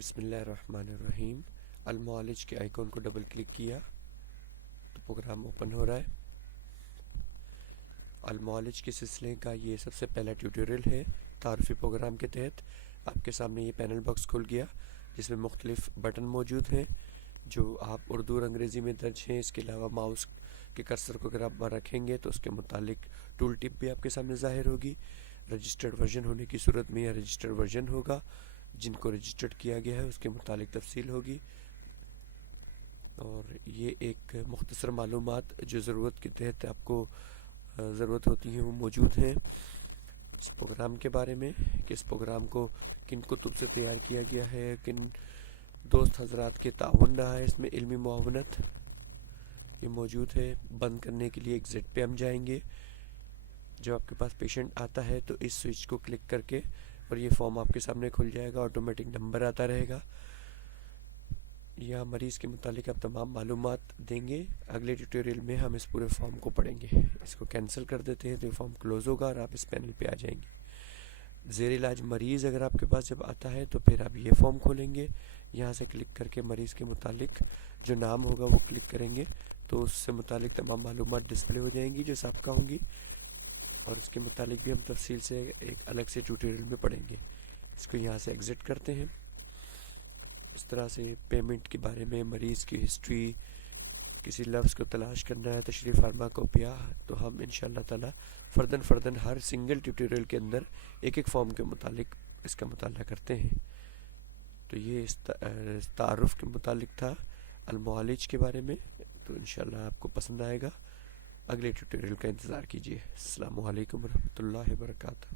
بسم اللہ الرحمن الرحیم۔ المعالج کے آئیکن کو ڈبل کلک کیا تو پروگرام اوپن ہو رہا ہے۔ المعالج کے سلسلے کا یہ سب سے پہلا ٹیوٹوریل ہے تعارفی پروگرام کے تحت۔ آپ کے سامنے یہ پینل باکس کھل گیا جس میں مختلف بٹن موجود ہیں جو آپ اردو اور انگریزی میں درج ہیں۔ اس کے علاوہ ماؤس کے کرسر کو اگر آپ رکھیں گے تو اس کے متعلق ٹول ٹپ بھی آپ کے سامنے ظاہر ہوگی۔ رجسٹرڈ ورژن ہونے کی صورت میں یہ رجسٹرڈ ورژن ہوگا، جن کو رجسٹرڈ کیا گیا ہے اس کے متعلق تفصیل ہوگی، اور یہ ایک مختصر معلومات جو ضرورت کے تحت آپ کو ضرورت ہوتی ہیں وہ موجود ہیں اس پروگرام کے بارے میں کہ اس پروگرام کو کن کتب سے تیار کیا گیا ہے، کن دوست حضرات کے تعاون رہا ہے اس میں علمی معاونت، یہ موجود ہے۔ بند کرنے کے لیے ایگزٹ پہ ہم جائیں گے۔ جب آپ کے پاس پیشنٹ آتا ہے تو اس سوئچ کو کلک کر کے اور یہ فارم آپ کے سامنے کھل جائے گا، آٹومیٹک نمبر آتا رہے گا۔ یہاں مریض کے متعلق آپ تمام معلومات دیں گے۔ اگلے ٹیوٹوریل میں ہم اس پورے فارم کو پڑھیں گے۔ اس کو کینسل کر دیتے ہیں تو یہ فارم کلوز ہوگا اور آپ اس پینل پہ آ جائیں گے۔ زیر علاج مریض اگر آپ کے پاس جب آتا ہے تو پھر آپ یہ فارم کھولیں گے، یہاں سے کلک کر کے مریض کے متعلق جو نام ہوگا وہ کلک کریں گے تو اس سے متعلق تمام معلومات ڈسپلے ہو جائیں گی جو سابقہ ہوں گی، اور اس کے متعلق بھی ہم تفصیل سے ایک الگ سے ٹیوٹوریل میں پڑھیں گے۔ اس کو یہاں سے ایگزٹ کرتے ہیں۔ اس طرح سے پیمنٹ کے بارے میں، مریض کی ہسٹری، کسی لفظ کو تلاش کرنا ہے، تشریح فارماکوپیا، تو ہم انشاءاللہ تعالی فرداً ہر سنگل ٹیوٹوریل کے اندر ایک ایک فارم کے متعلق اس کا مطالعہ کرتے ہیں۔ تو یہ اس تعارف کے متعلق تھا المعالج کے بارے میں، تو انشاءاللہ آپ کو پسند آئے گا۔ اگلے ٹیوٹوریل کا انتظار کیجیے۔ السلام علیکم ورحمۃ اللہ وبرکاتہ۔